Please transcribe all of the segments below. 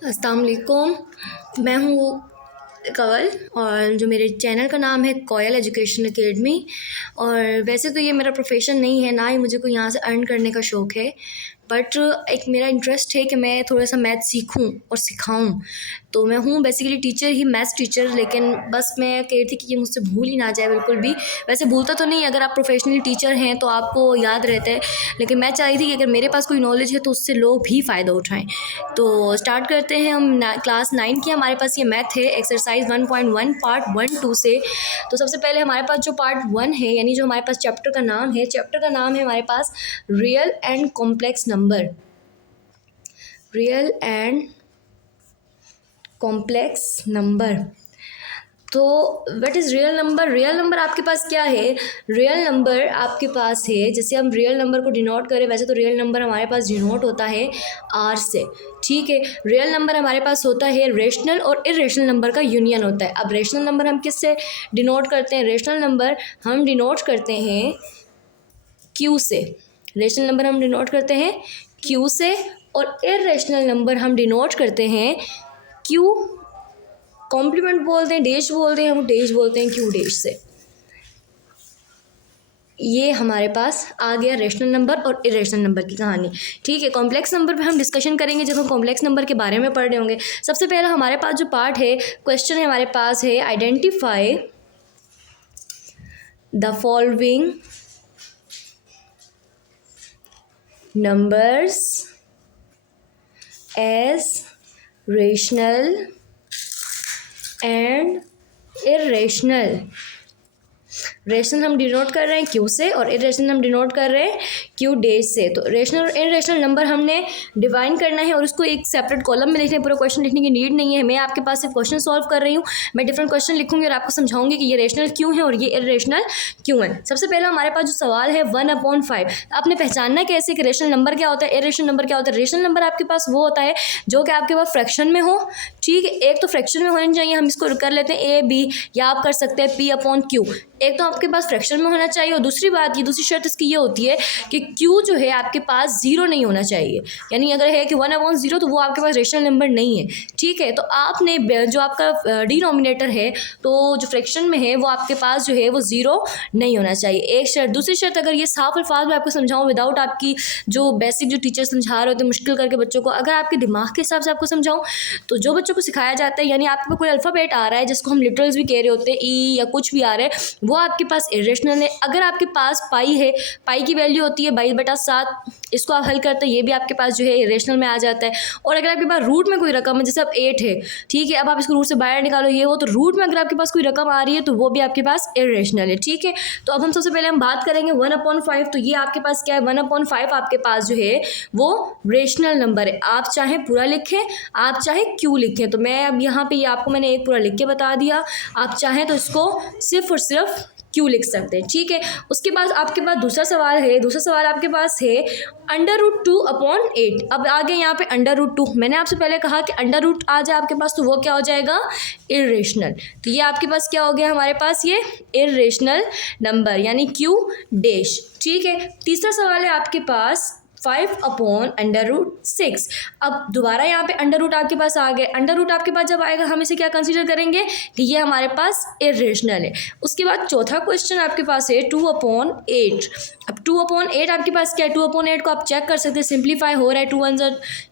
अस्सलाम वालेकुम। मैं हूँ कंवल और जो मेरे चैनल का नाम है कोयल एजुकेशन एकेडमी। और वैसे तो ये मेरा प्रोफेशन नहीं है, ना ही मुझे कोई यहाँ से अर्न करने का शौक़ है, बट एक मेरा इंटरेस्ट है कि मैं थोड़ा सा मैथ सीखूं और सिखाऊं। तो मैं हूँ बेसिकली टीचर ही, मैथ्स टीचर, लेकिन बस मैं कह रही थी कि ये मुझसे भूल ही ना जाए बिल्कुल भी। वैसे भूलता तो नहीं, अगर आप प्रोफेशनली टीचर हैं तो आपको याद रहता है, लेकिन मैं चाह रही थी कि अगर मेरे पास कोई नॉलेज है तो उससे लोग भी फ़ायदा उठाएं। तो स्टार्ट करते हैं हम। क्लास 9 की हमारे पास ये मैथ है, एक्सरसाइज 1.1 पार्ट 1-2 से। तो सबसे पहले हमारे पास जो पार्ट 1 है, यानी जो हमारे पास चैप्टर का नाम है, हमारे पास real and complex number. Real and complex number. तो what is real number? Real number आपके पास क्या है? रियल नंबर आपके पास है, जैसे हम रियल नंबर को डिनोट करें, वैसे तो रियल नंबर हमारे पास डिनोट होता है आर से, ठीक है। रियल नंबर हमारे पास होता है रेशनल और इरेशनल नंबर का यूनियन होता है। अब रेशनल नंबर हम किससे डिनोट करते हैं? रेशनल नंबर हम डिनोट करते हैं क्यू से। रेशनल नंबर हम डिनोट करते हैं क्यू से, और इरेशनल नंबर हम डिनोट करते हैं क्यू कॉम्प्लीमेंट बोलते हैं, डैश बोलते हैं, हम डैश बोलते हैं क्यू डैश से। ये हमारे पास आ गया रेशनल नंबर और इरेशनल नंबर की कहानी, ठीक है। कॉम्प्लेक्स नंबर पे हम डिस्कशन करेंगे जब हम कॉम्प्लेक्स नंबर के बारे में पढ़ रहे होंगे। सबसे पहला हमारे पास जो पार्ट है, क्वेश्चन है हमारे पास है, identify the following numbers as rational and irrational. Rational हम डिनोट कर रहे हैं क्यू से और इरेशनल हम डिनोट कर रहे हैं क्यू डैश से। तो रेशनल और इरेशनल नंबर हमने डिवाइन करना है और उसको एक सेपरेट कॉलम में लिखना है। पूरा क्वेश्चन लिखने की नीड नहीं है, मैं आपके पास सिर्फ क्वेश्चन सॉल्व कर रही हूँ। मैं डिफरेंट क्वेश्चन लिखूंगी और आपको समझाऊंगी कि ये रेशनल क्यों है और ये इरेशनल क्यों है। सबसे पहला हमारे पास जो सवाल है 1/5, आपने पहचानना कैसे कि रेशनल नंबर क्या होता है, इरेशनल नंबर क्या होता है। रेशनल नंबर आपके पास वो होता है जो कि आपके पास फ्रैक्शन में हो, ठीक है। एक तो फ्रैक्शन में होना चाहिए, हम इसको कर लेते हैं ए बी, या आप कर सकते हैं P/Q। एक तो आपके पास फ्रैक्शन में होना चाहिए, और दूसरी बात, ये दूसरी शर्त इसकी ये होती है कि Q जो है आपके पास ज़ीरो नहीं होना चाहिए। यानी अगर है कि 1/0 तो वो आपके पास रेशनल नंबर नहीं है, ठीक है। तो आपने जो आपका डिनोमिनेटर है, तो जो फ्रैक्शन में है वो आपके पास जो है वो ज़ीरो नहीं होना चाहिए, एक शर्त। दूसरी शर्त, अगर ये साफ अल्फाज में आपको समझाऊँ विदाउट आपकी जो बेसिक जो टीचर समझा रहे होते हैं मुश्किल करके बच्चों को, अगर आपके दिमाग के हिसाब से आपको समझाऊँ, तो जो बच्चों को सिखाया जाता है, यानी आपके पास कोई अल्फ़ाबेट आ रहा है जिसको हम लिटरल्स भी कह रहे होते हैं, ई या कुछ भी आ रहा है, वो आपके पास इरेशनल है। अगर आपके पास पाई है, पाई की वैल्यू होती है 22/7, इसको आप हल करते हैं, ये भी आपके पास जो है इरेशनल में आ जाता है। और अगर आपके पास रूट में कोई रकम है, जैसे अब 8 है, ठीक है, अब आप इसको रूट से बाहर निकालो, ये हो, तो रूट में अगर आपके पास कोई रकम आ रही है तो वो भी आपके पास इरेशनल है, ठीक है। तो अब हम सबसे पहले हम बात करेंगे 1/5। तो ये आपके पास क्या है? 1/5 आपके पास जो है वो रेशनल नंबर है। आप चाहे पूरा लिखें, आप चाहे क्यू लिखें, तो मैं अब यहाँ पे ये आपको मैंने एक पूरा लिख के बता दिया। आप चाहें तो इसको सिर्फ और सिर्फ क्यू लिख सकते हैं, ठीक है। उसके बाद आपके पास दूसरा सवाल है, दूसरा सवाल आपके पास है √2/8। अब आगे यहाँ पे √2, मैंने आपसे पहले कहा कि √, आ जाए आपके पास तो वो क्या हो जाएगा? इरेशनल। तो ये आपके पास क्या हो गया? हमारे पास ये इरेशनल नंबर, यानी क्यू डैश, ठीक है। तीसरा सवाल है आपके पास 5/√6। अब दोबारा यहाँ पे √, आपके पास आ गए। √, आपके पास जब आएगा हम इसे क्या कंसीडर करेंगे कि ये हमारे पास इरेशनल है। उसके बाद चौथा क्वेश्चन आपके पास है 2/8। अब 2/8 आपके पास क्या है? 2/8 को आप चेक कर सकते हैं, सिंप्लीफाई हो रहा है, 2 1 ज़ा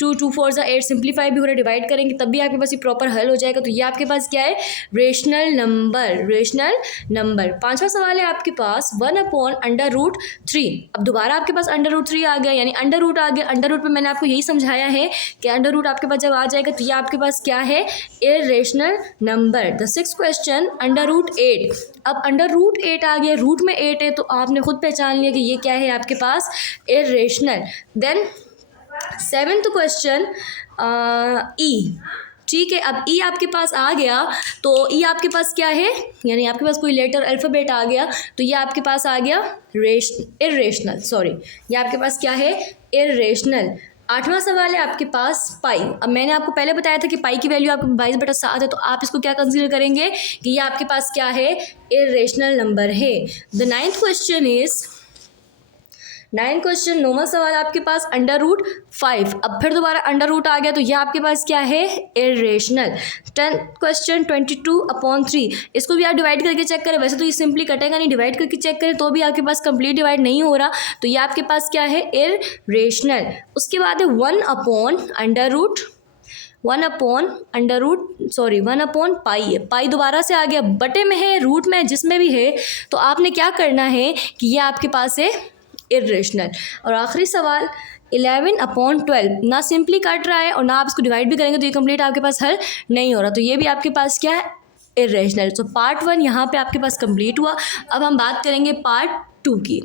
2, 2 4 ज़ा 8, सिंप्लीफाई भी हो रहा है, डिवाइड करेंगे तब भी आपके पास ये प्रॉपर हल हो जाएगा। तो ये आपके पास क्या है? Rational number, rational number. पांचवा सवाल है आपके पास 1/√3। अब दोबारा आपके पास √3 आ गया, यानी √, आ गया। √, पे मैंने आपको यही समझाया है कि √, आपके पास जब आ जाएगा तो ये आपके पास क्या है? Irrational number. The sixth question √8। अब √8 आ गया, रूट में 8 है, तो आपने खुद पहचान लिया कि ये क्या है आपके पास? इरेशनल। देन सेवेंथ क्वेश्चन ई, ठीक है। अब ई आपके पास आ गया, तो ई आपके पास क्या है? यानी आपके पास कोई लेटर अल्फ़ाबेट आ गया, तो ये आपके पास आ गया इरेशनल, सॉरी, ये आपके पास क्या है? इरेशनल। आठवां सवाल है आपके पास पाई। अब मैंने आपको पहले बताया था कि पाई की वैल्यू आपको 22/7 है, तो आप इसको क्या कंसीडर करेंगे कि ये आपके पास क्या है? इरेशनल नंबर है। The ninth question is 9 question normal सवाल आपके पास √5, अब फिर दोबारा अंडर रूट आ गया तो ये आपके पास क्या है, इरेशनल। 10 क्वेश्चन 22/3, इसको भी आप डिवाइड करके चेक करें, वैसे तो ये सिंपली कटेगा नहीं, डिवाइड करके चेक करें तो भी आपके पास कंप्लीट डिवाइड नहीं हो रहा, तो ये आपके पास क्या है, इरेशनल। उसके बाद है 1/पाई है, पाई दोबारा से आ गया, बटे में है, रूट में, जिसमें भी है, तो आपने क्या करना है कि ये आपके पास है इरेशनल। और आखिरी सवाल 11/12, ना सिंपली कट रहा है और ना आप इसको डिवाइड भी करेंगे तो ये कंप्लीट आपके पास हल नहीं हो रहा, तो ये भी आपके पास क्या है, इरेशनल। तो पार्ट 1 यहाँ पे आपके पास कंप्लीट हुआ। अब हम बात करेंगे पार्ट 2 की।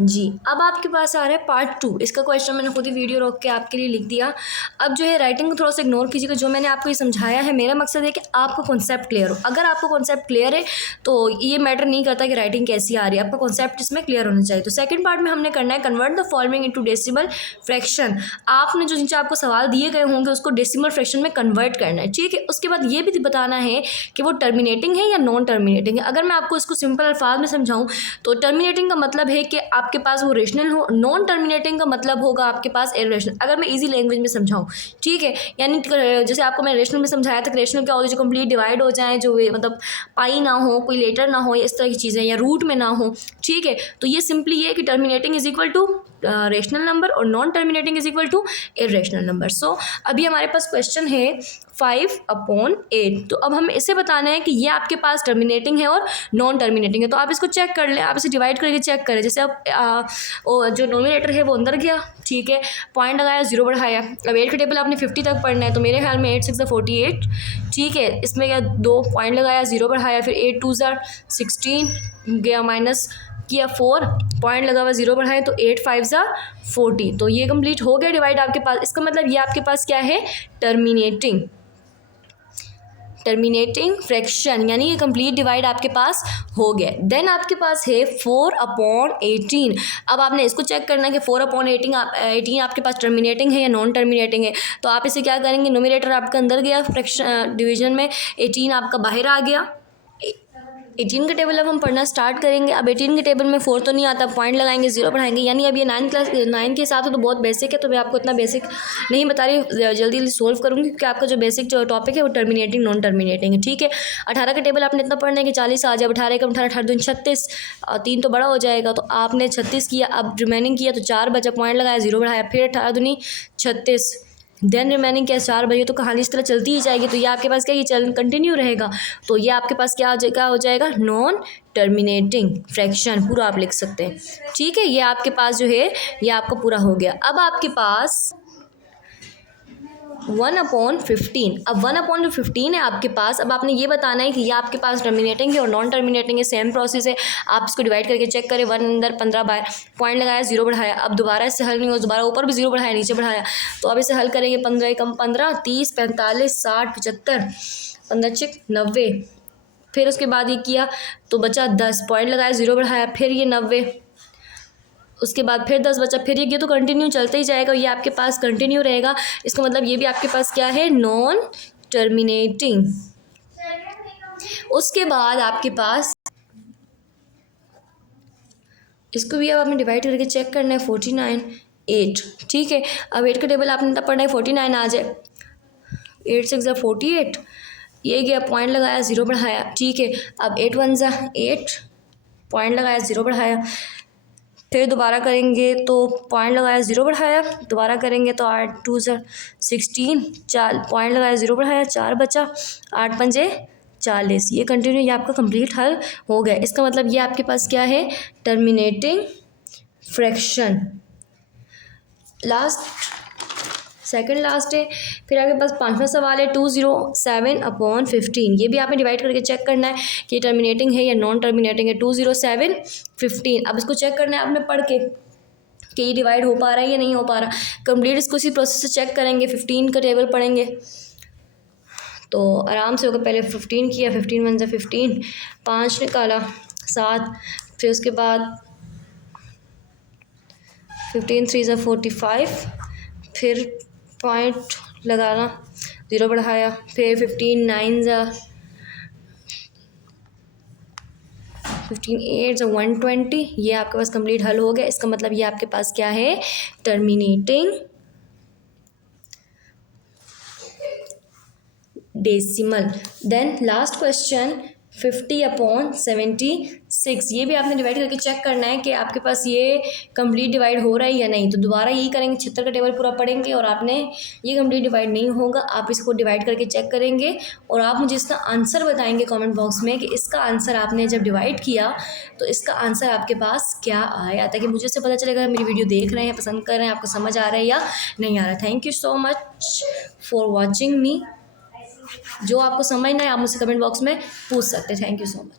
जी, अब आपके पास आ रहा है पार्ट 2। इसका क्वेश्चन मैंने खुद ही वीडियो रोक के आपके लिए लिख दिया। अब जो है राइटिंग को थोड़ा सा इग्नोर कीजिएगा, जो मैंने आपको ये समझाया है, मेरा मकसद है कि आपको कॉन्सेप्ट क्लियर हो। अगर आपको कॉन्सेप्ट क्लियर है तो ये मैटर नहीं करता कि राइटिंग कैसी आ रही है, आपका कॉन्सेप्ट इसमें क्लियर होना चाहिए। तो सेकंड पार्ट में हमने करना है convert the following into decimal fraction. आपने जो जिनसे आपको सवाल दिए गए होंगे उसको डेसिमल फ्रैक्शन में कन्वर्ट करना है, ठीक है। उसके बाद ये भी बताना है कि वो टर्मिनेटिंग है या नॉन टर्मिनेटिंग है। अगर मैं आपको इसको सिंपल अल्फाज में समझाऊँ तो टर्मिनेटिंग का मतलब है कि आपके पास वो रेशनल हो, नॉन टर्मिनेटिंग का मतलब होगा आपके पास इरेशनल। अगर मैं इजी लैंग्वेज में समझाऊं, ठीक है, यानी जैसे आपको मैं रेशनल में समझाया था कि रेशनल क्या होता है, जो कंप्लीट डिवाइड हो जाए, जो मतलब पाई ना हो, कोई लेटर ना हो, इस तरह की चीज़ें, या रूट में ना हो, ठीक है। तो ये सिंपली ये है कि terminating is equal to rational number और non terminating is equal to irrational number. So अभी हमारे पास क्वेश्चन है 5/8। तो अब हम इसे बताना है कि ये आपके पास टर्मिनेटिंग है और नॉन टर्मिनेटिंग है। तो आप इसको चेक कर लें, आप इसे डिवाइड करके चेक करें। जैसे अब जो नोमिनेटर है वो अंदर गया, ठीक है, पॉइंट लगाया, 0 बढ़ाया। अब 8 का टेबल आपने 50 तक पढ़ना है, तो मेरे ख्याल में 8 6 48, ठीक है। इसमें क्या 2 पॉइंट लगाया, 0 बढ़ाया, फिर 8 2 16 गया, माइनस किया 4 पॉइंट लगा हुआ, 0 बढ़ाए, तो 8 5 40। तो ये कंप्लीट हो गया डिवाइड आपके पास। इसका मतलब ये आपके पास क्या है, टर्मिनेटिंग फ्रैक्शन, यानी ये कंप्लीट डिवाइड आपके पास हो गया। देन आपके पास है 4/18। अब आपने इसको चेक करना है कि 4/18 आपके पास टर्मिनेटिंग है या नॉन टर्मिनेटिंग है। तो आप इसे क्या करेंगे, नोमिनेटर आपका अंदर गया, फ्रैक्शन डिवीजन में 18 आपका बाहर आ गया। 18 के टेबल अब हम पढ़ना स्टार्ट करेंगे। अब 18 के टेबल में 4 तो नहीं आता, पॉइंट लगाएंगे, 0 बढ़ाएंगे, यानी अब ये 9 के हिसाब से तो बहुत बेसिक है, तो मैं आपको इतना बेसिक नहीं बता रही, जल्दी जल्दी सोल्व करूँगी, क्योंकि आपका जो बेसिक जो टॉपिक है वो टर्मिनेटिंग नॉन टर्मिनेटिंग है, ठीक है। 18 का टेबल आपने इतना पढ़ना है कि 40 आ जाए, 18 का 18 18 36, 3 तो बड़ा हो जाएगा, तो आपने 36 किया। अब रिमेनिंग किया तो 4 बचा, पॉइंट लगाया, 0 बढ़ाया, फिर 18 दूनी 36, देन रिमेनिंग क्या 4 बजे। तो कहानी इस तरह चलती ही जाएगी। तो ये आपके पास क्या, ये चल कंटिन्यू रहेगा। तो ये आपके पास क्या हो जाएगा, नॉन टर्मिनेटिंग फ्रैक्शन, पूरा आप लिख सकते हैं, ठीक है। ये आपके पास जो है ये आपका पूरा हो गया। अब आपके पास 1/15, अब 1/15 है आपके पास। अब आपने ये बताना है कि ये आपके पास टर्मिनेटिंग है और नॉन टर्मिनेटिंग है, सेम प्रोसेस है। आप इसको डिवाइड करके चेक करें, 1 अंदर 15 बाय, पॉइंट लगाया, 0 बढ़ाया। अब दोबारा इससे हल नहीं हो, दोबारा ऊपर भी 0 बढ़ाया, नीचे बढ़ाया। तो अब इसे हल करेंगे, 15 कम 15, 30 45 60 75, 15 6 90। फिर उसके बाद ये किया तो बचा 10, पॉइंट लगाया, 0 बढ़ाया, फिर ये 90, उसके बाद फिर 10 बचा, फिर ये तो कंटिन्यू चलते ही जाएगा, ये आपके पास कंटिन्यू रहेगा। इसका मतलब ये भी आपके पास क्या है, नॉन टर्मिनेटिंग। उसके बाद आपके पास इसको भी अब आपने डिवाइड करके चेक करना है, 49 8, ठीक है। अब 8 का टेबल आपने तब पढ़ना है, 49 आ जाए, 8 6 48, ये गया, पॉइंट लगाया, 0 बढ़ाया, ठीक है। अब 8 1 8, पॉइंट लगाया, 0 बढ़ाया, फिर दोबारा करेंगे तो पॉइंट लगाया, 0 बढ़ाया, दोबारा करेंगे तो 8 2 16, 4 पॉइंट लगाया, 0 बढ़ाया, 4 बचा, 8 5 40। ये कंटिन्यू, ये आपका कंप्लीट हल हो गया। इसका मतलब ये आपके पास क्या है, टर्मिनेटिंग फ्रैक्शन। सेकंड लास्ट है। फिर आपके पास 5वां सवाल है 207/15। ये भी आपने डिवाइड करके चेक करना है कि टर्मिनेटिंग है या नॉन टर्मिनेटिंग है, 207/15। अब इसको चेक करना है आपने पढ़ के कि ये डिवाइड हो पा रहा है या नहीं हो पा रहा। कंप्लीट इसको इसी प्रोसेस से चेक करेंगे, 15 का टेबल पढ़ेंगे तो आराम से होगा। पहले 15 किया, 15 1 15, 5 निकाला, 7, फिर उसके बाद 15 3 45, फिर पॉइंट लगाना, 0 बढ़ाया, फिर 15 9 15 8 120, ये आपके पास कंप्लीट हल हो गया। इसका मतलब ये आपके पास क्या है, terminating decimal. Then last question 50/76, ये भी आपने डिवाइड करके चेक करना है कि आपके पास ये कंप्लीट डिवाइड हो रहा है या नहीं। तो दोबारा यही करेंगे, 76 का टेबल पूरा पढ़ेंगे और आपने ये कंप्लीट डिवाइड नहीं होगा, आप इसको डिवाइड करके चेक करेंगे और आप मुझे इसका आंसर बताएंगे कमेंट बॉक्स में कि इसका आंसर आपने जब डिवाइड किया तो इसका आंसर आपके पास क्या आया, ताकि मुझे उससे पता चलेगा मेरी वीडियो देख रहे हैं, पसंद कर रहे हैं, आपको समझ आ रहा है या नहीं आ रहा। Thank you so much for watching मी। जो आपको समझना है आप मुझसे कमेंट बॉक्स में पूछ सकते हैं। Thank you so much.